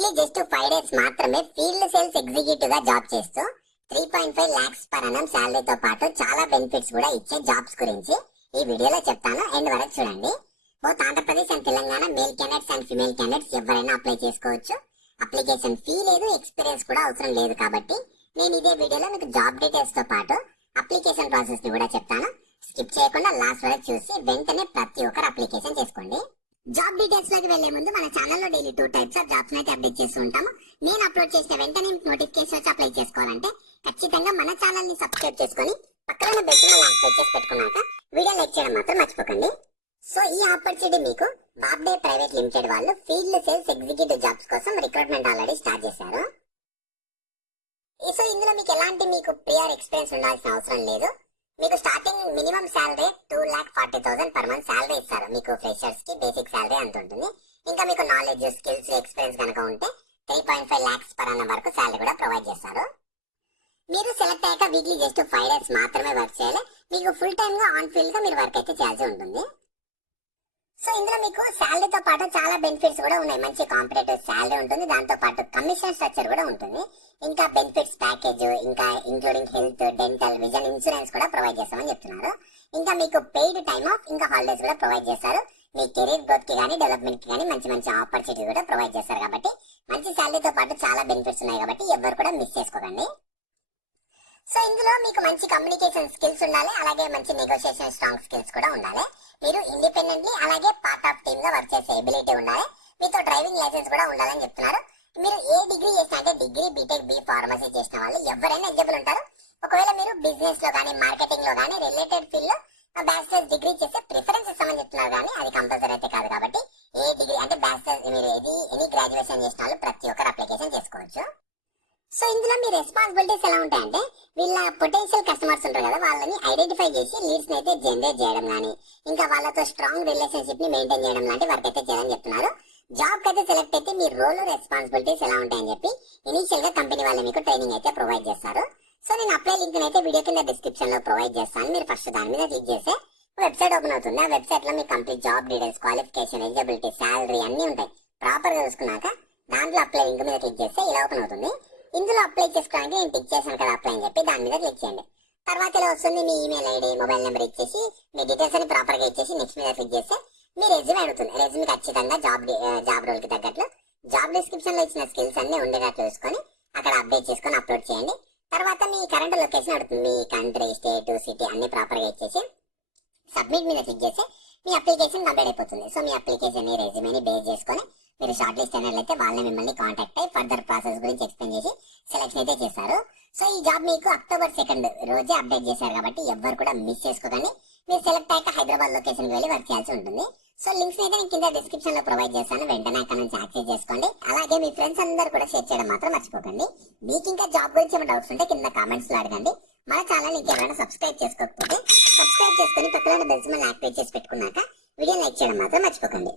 Weekly just 5 days మాత్రమే field sales executive గా job చేస్తూ 3.5 lakhs per annum శాలరీతో పాటు చాలా బెనిఫిట్స్ కూడా ఇచ్చే జాబ్స్ గురించి ఈ వీడియోలో చెప్తాను. ఎండ్ వరకు చూడండి. Both Andhra Pradesh and Telangana male candidates and female candidates ఎవరైనా అప్లై చేసుకోవచ్చు. అప్లికేషన్ ఫీ లేదు, ఎక్స్పీరియన్స్ కూడా అవసరం లేదు. కాబట్టి నేను ఇదే వీడియోలో మీకు జాబ్ డీటెయిల్స్ తో పాటు అప్లికేషన్ ప్రాసెస్ ని కూడా చెప్తాను. స్కిప్ చేయకుండా లాస్ట్ వరకు చూసి వెంటనే ప్రతి ఒక్కరు అప్లికేషన్ చేసుకోండి. జాబ్ డీటెయిల్స్ లోకి వెళ్లే ముందు మన ఛానల్లో డైలీ 2 types ఆఫ్ జాబ్స్ అయితే అప్డేట్ చేస్తూ ఉంటాము. నేను అప్లోడ్ చేసిన వెంటనే నోటిఫికేషన్ వచ్చి అప్లై చేసుకోవాలంటే ఖచ్చితంగా మన ఛానల్ ని సబ్స్క్రైబ్ చేసుకొని పక్కన బెల్ సింబల్ యాక్టివేట్ చేసి పెట్టుకున్నాక వీడియో లైక్ చేయడం మాత్రం మర్చిపోకండి. సో ఈ ఆపర్చునిటీ మీకు బాబ్డే ప్రైవేట్ లిమిటెడ్ వాళ్ళు ఫీల్డ్ సేల్స్ ఎగ్జిక్యూటివ్ జాబ్స్ కోసం రిక్రూట్మెంట్ ఆల్రెడీ స్టార్ట్ చేశారు. సో ఇందులో మీకు ఎలాంటి ప్రియర్ ఎక్స్పీరియన్స్ ఉండాల్సిన అవసరం లేదు. మీకు starting minimum salary 2,40,000 per month salary ఇస్తారు. మీకు ఫ్రెషర్స్ కి బేసిక్ శాలరీ అంత ఉంటుంది. ఇంకా మీకు నాలెడ్జ్, స్కిల్స్, ఎక్స్పీరియన్స్ కనుక ఉంటే 3.5 lakhs per annum వరకు శాలరీ కూడా ప్రొవైడ్ చేస్తారు. మీరు సెలెక్ట్ అయ్యాక వీక్లీ జస్ట్ 5 days మాత్రమే వర్క్ చేయాలి. మీకు ఫుల్ టైమ్ గా ఆన్ ఫీల్డ్ గా మీరు వర్క్ అయితే చేయాల్సి ఉంటుంది. సో ఇందులో మీకు శాలరీతో పాటు చాలా బెనిఫిట్స్ కూడా ఉన్నాయి. మంచి కాంపిటేటివ్ శాలరీ ఉంటుంది, దాంతో పాటు కమిషన్ స్ట్రక్చర్ కూడా ఉంటుంది. ఇంకా బెనిఫిట్స్ ప్యాకేజ్, ఇంకా including health, dental, vision insurance కూడా ప్రొవైడ్ చేస్తామని చెప్తున్నారు. ఇంకా మీకు పెయిడ్ టైమ్ ఆఫ్, ఇంకా హాలిడేస్ కూడా ప్రొవైడ్ చేస్తారు. మీ కెరీర్ గ్రోత్ కి కానీ డెవలప్మెంట్ కి కానీ మంచి మంచి ఆపర్చునిటీ కూడా ప్రొవైడ్ చేస్తారు. కాబట్టి మంచి శాలరీతో పాటు చాలా బెనిఫిట్స్ ఉన్నాయి. కాబట్టి ఎవరు కూడా మిస్ చేసుకోకండి. సో ఇందులో మీకు మంచి కమ్యూనికేషన్ స్కిల్స్ ఉండాలి, అలాగే మంచి నెగోషియేషన్ స్ట్రాంగ్ స్కిల్స్ కూడా ఉండాలి. మీరు ఇండిపెండెంట్లీ అలాగే పార్ట్ ఆఫ్ టీమ్ గా వర్క్ చేసే ఎబిలిటీ ఉండాలి. మీతో డ్రైవింగ్ లైసెన్స్ కూడా ఉండాలని చెప్తున్నారు. మీరు ఏ డిగ్రీ చేసినా, అంటే డిగ్రీ, బీటెక్, బీ ఫార్మసీ చేసిన వాళ్ళు ఎవరైనా ఎలిజిబుల్ ఉంటారు. ఒకవేళ మీరు బిజినెస్ లో కానీ మార్కెటింగ్ లో కానీ రిలేటెడ్ ఫీల్డ్ లో బ్యాచిలర్స్ డిగ్రీ చేస్తే ప్రిఫరెన్స్ ఇస్తామని చెప్తున్నారు. కానీ అది కంపల్సరీ అయితే కాదు. కాబట్టి ఏ డిగ్రీ అంటే బ్యాచిలర్స్, మీరు ఎనీ గ్రాడ్యుయేషన్ చేసిన వాళ్ళు ప్రతి ఒక్కరు అప్లికేషన్ చేసుకోవచ్చు. సో ఇందులో మీ రెస్పాన్సిబిలిటీస్ ఎలా ఉంటాయంటే, వీళ్ళ పొటెన్షియల్ కస్టమర్స్ ఉంటారు కదా, వాళ్ళని ఐడెంటిఫై చేసి లీడ్స్ అయితే జనరేట్ చేయడం కానీ, ఇంకా వాళ్ళతో స్ట్రాంగ్ రిలేషన్షిప్ ని మెయింటైన్ చేయడం లాంటి వర్క్ అయితే చేయాలని చెప్తున్నారు. జాబ్ అయితే సెలెక్ట్ అయితే మీ రోల్, రెస్పాన్సిబిలిటీస్ ఎలా ఉంటాయని చెప్పి ఇనిషియల్ గా కంపెనీ వాళ్ళు మీకు ట్రైనింగ్ అయితే ప్రొవైడ్ చేస్తారు. సో నేను అప్లై లింక్ అయితే వీడియో కింద డిస్క్రిప్షన్ లో ప్రొవైడ్ చేస్తాను. మీరు ఫస్ట్ దాని మీద క్లిక్ చేస్తే వెబ్సైట్ ఓపెన్ అవుతుంది. ఆ వెబ్సైట్ లో మీ complete job details, qualification, eligibility, salary అన్ని ఉంటాయి. ప్రాపర్ గా చూసుకున్నాక దాంట్లో అప్లై లింక్ మీద క్లిక్ చేస్తే ఇలా ఓపెన్ అవుతుంది. ఇందులో అప్లై చేసుకోవడానికి నేను టిక్ చేశాను కదా అప్లై అని చెప్పి, దాని మీద క్లిక్ చేయండి. తర్వాత ఇలా వస్తుంది. మీ ఈమెయిల్ ఐడి, మొబైల్ నెంబర్ ఇచ్చేసి మీ డీటెయిల్స్ అని ప్రాపర్ గా ఇచ్చేసి నెక్స్ట్ మీద క్లిక్ చేస్తే మీ రెజ్యూమ్ అడుగుతుంది. రెజ్యూమ్ ఖచ్చితంగా జాబ్ రోల్ కి తగ్గట్లు జాబ్ డిస్క్రిప్షన్ లో ఇచ్చిన స్కిల్స్ అన్ని ఉండేటట్లు చూసుకొని అక్కడ అప్డేట్ చేసుకొని అప్లోడ్ చేయండి. తర్వాత మీ కరెంట్ లొకేషన్ అడుగుతుంది. మీ కంట్రీ, స్టేట్, సిటీ అన్ని ప్రాపర్ గా ఇచ్చేసి సబ్మిట్ మీద క్లిక్ చేసి మీ అప్లికేషన్ కంప్లీట్ అయిపోతుంది. సో మీ అప్లికేషన్ ని, రెజ్యూమేని బేస్ చేసుకొని మీరు షార్ట్ లిస్ట్ అయినట్లయితే వాళ్ళని మిమ్మల్ని కాంటాక్ట్ అయ్యి ఫర్దర్ ప్రాసెస్ గురించి ఎక్స్ప్లెయిన్ చేసి సెలెక్షన్ అయితే చేస్తారు. సో ఈ జాబ్ మీకు October 2 రోజే అప్డేట్ చేశారు. కాబట్టి ఎవరు కూడా మిస్ చేసుకోకండి. మీరు సెలెక్ట్ అయ్యాక హైదరాబాద్ లొకేషన్ కి వెళ్ళి వర్క్ చేయాల్సి ఉంటుంది. సో లింక్స్ అయితే నేను కింద డిస్క్రిప్షన్ లో ప్రొవైడ్ చేస్తాను. వెంటనే అక్కడ నుంచి యాక్సెస్ చేసుకోండి. అలాగే మీ ఫ్రెండ్స్ అందరూ కూడా షేర్ చేయడం మాత్రం మర్చిపోకండి. మీకు ఇంకా జాబ్ గురించి ఏమైనా డౌట్స్ ఉంటే కింద కామెంట్స్ లో అడగండి. మన ఛానల్ ఇంకెవరైనా సబ్స్క్రైబ్ చేసుకోకపోతే సబ్స్క్రైబ్ చేసుకుని పక్కన బెల్ సింబల్ యాక్టివేట్ చేసి పెట్టుకున్నాక వీడియో లైక్ చేయడం మాత్రం మర్చిపోకండి.